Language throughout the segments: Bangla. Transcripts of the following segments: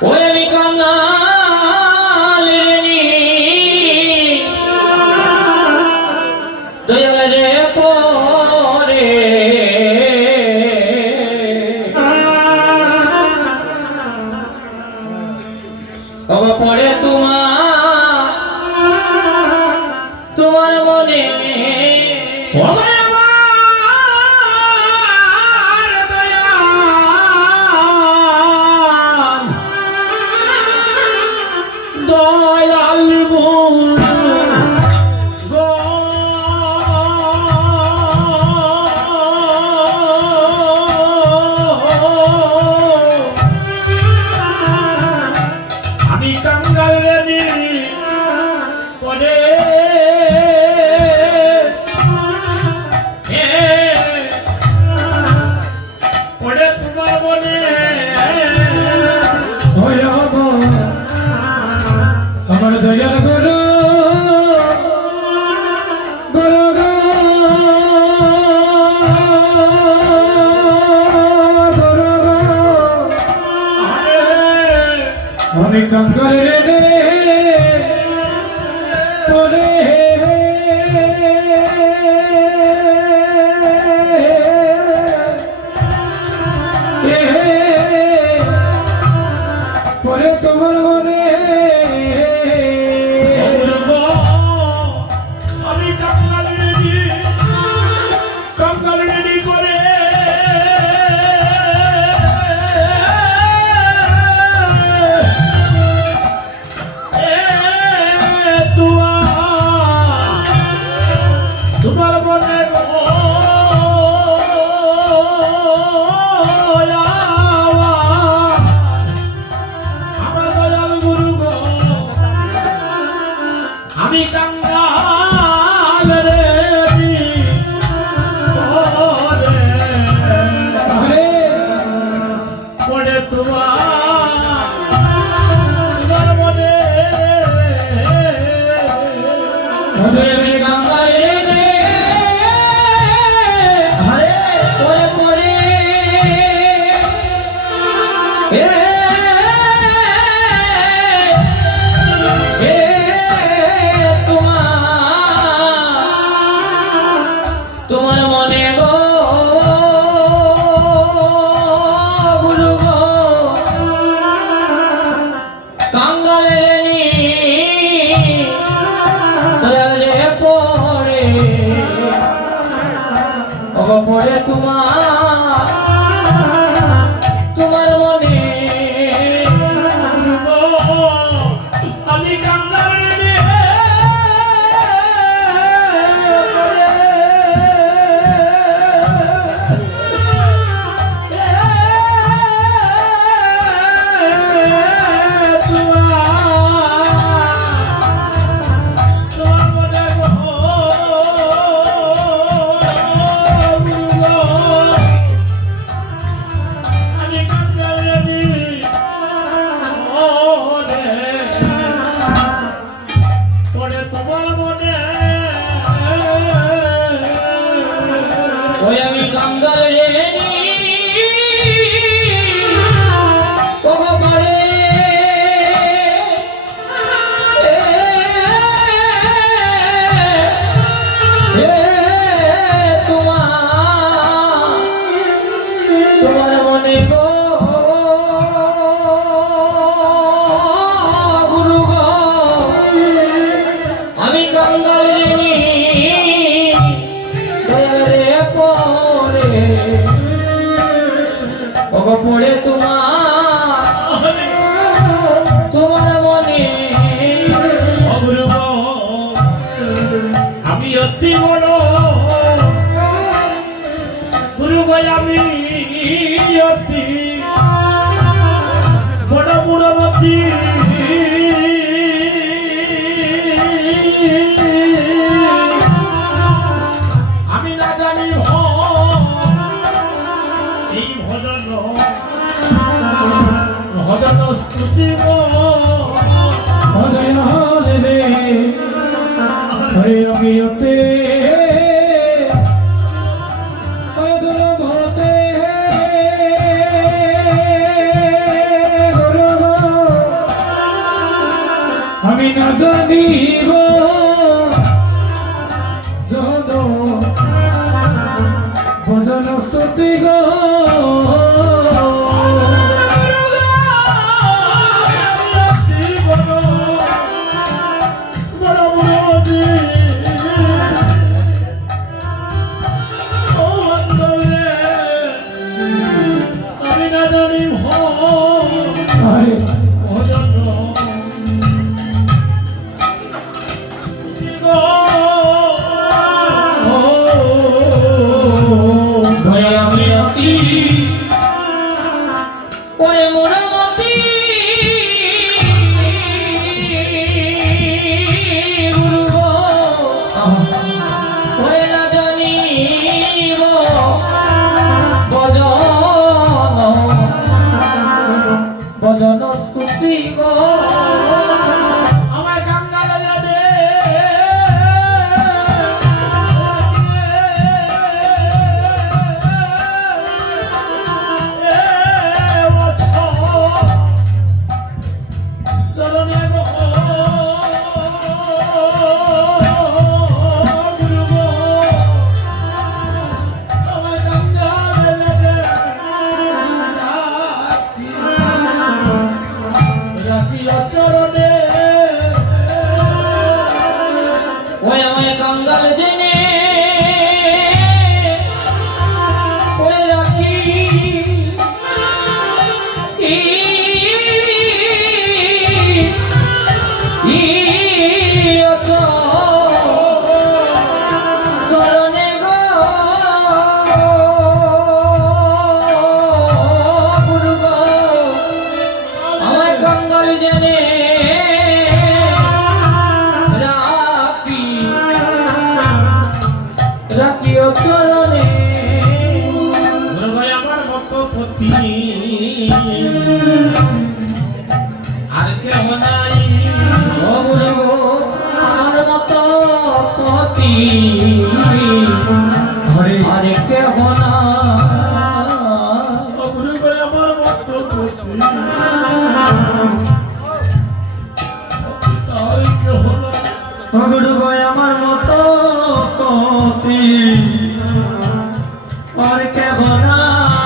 ওই আমি কাঙাল রে দয়াল রে পরে ওগো পরে তোমার মনে দয়াল গো আমি কাঙ্গাল রে পরে পরে তোমার মনে আমার দয়াল গুরু গুরু গো গুরু গো আমি কাঙ্গাল রে পরে পরে তোমার মনে তোমার মনে আমার দয়াল গুরু গো আমি কাঙ্গাল রে পরে তোমার মনে আমি কাঙাল রে পরে পরে তোমার মনে গো গুরু গো কাঙ্গাল রে পরে পরে তোমার মনে আমি কাঙ্গাল রে ওই আমি কাঙ্গাল রে ওগো পরে তোমার মনে গো গুরু গো আমি কাঙ্গাল রে ওগো পড়ে তোমার মনে গুরু গো আমি অতি বড় গুরু গো আমি অতি বড় মূঢ়মতি আমি না জানি এই ভজন স্তুতি আমি গুরু আমি না জানিব জন ভজন স্তুতি গো আমি না জানি আরে আমি অতি ওরে মোরামতি গুরু গো ওরে না জানিব ভজন ভজন স্তুতি গো আমার কাঙ্গাল যাবে চরণে গো গুরু গো আমার কাঙ্গাল যাবে রাখি চরণে ওই আমায় কাঙ্গাল জেনে ওরে রাখি শরণে গো গুরু গো আমায় কাঙ্গাল জেনে রাখি রাখিও চরণে আমার মতো পতি আর কেহ নাই ও গুরু গো আমার মতো পতি আরে কেহ না গুরু আমার মতো পতি তাই কেহ নাই গুরু গয় আমার মতো পতি আর কেহ নাই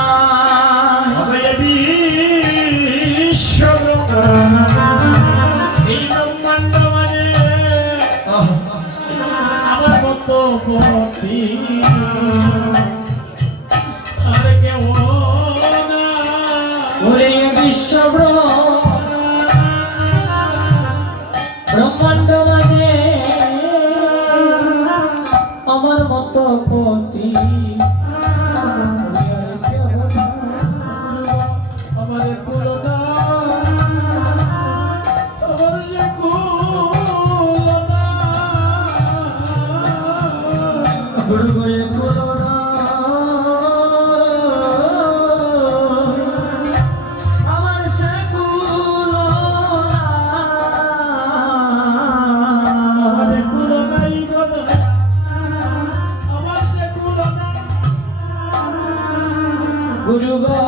এই ব্রহ্মাণ্ড মানে আমার মতো পতি আর কেহ না ওরে বিশ্ব ব্রহ্মাণ্ড মাঝে আমার মতো পতি আমার কুলনা আমার যে কুলনা গুরু গয় কুলনা আমার সে কুলনা আমার কুলনাই গো আমার সে কুলনা গুরু গো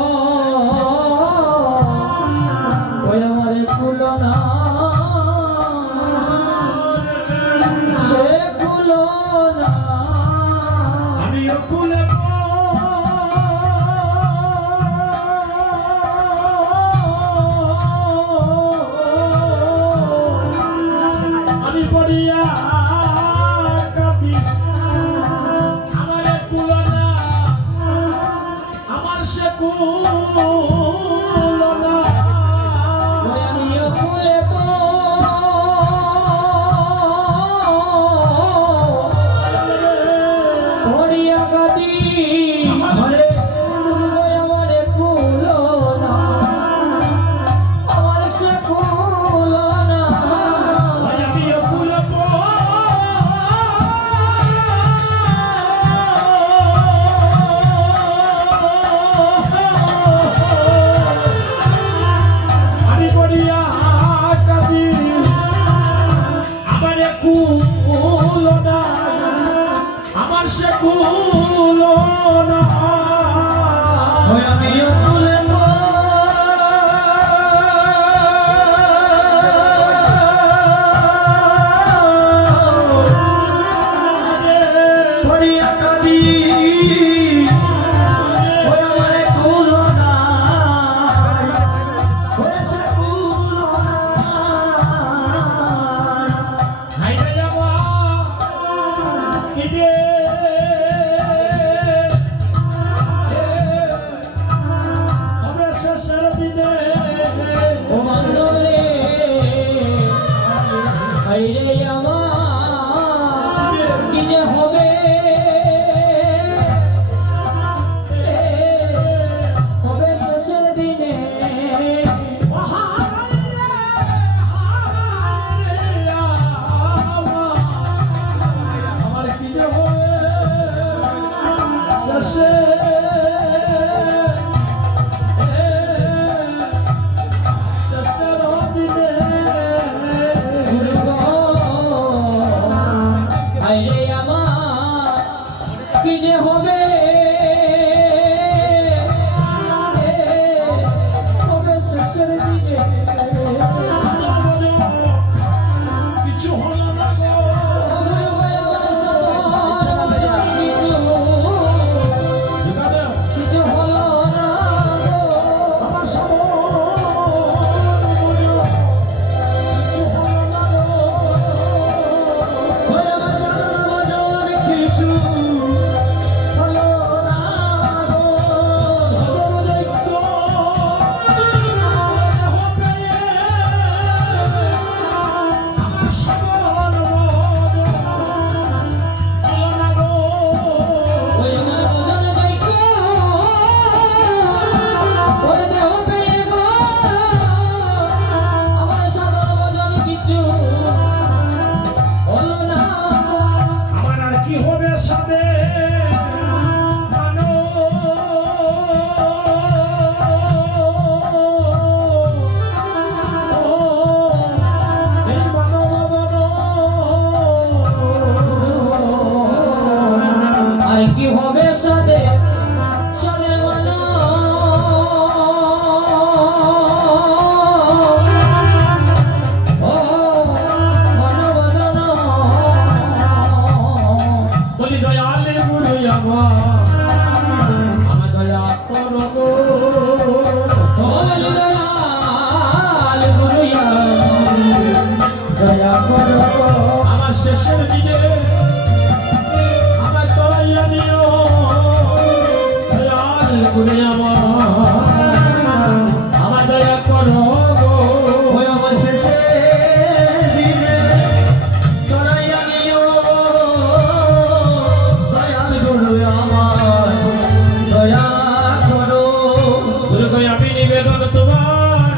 তোমার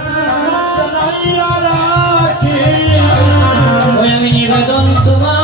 জানাইয়া রাখি ওই আমি নিবেদন তোমার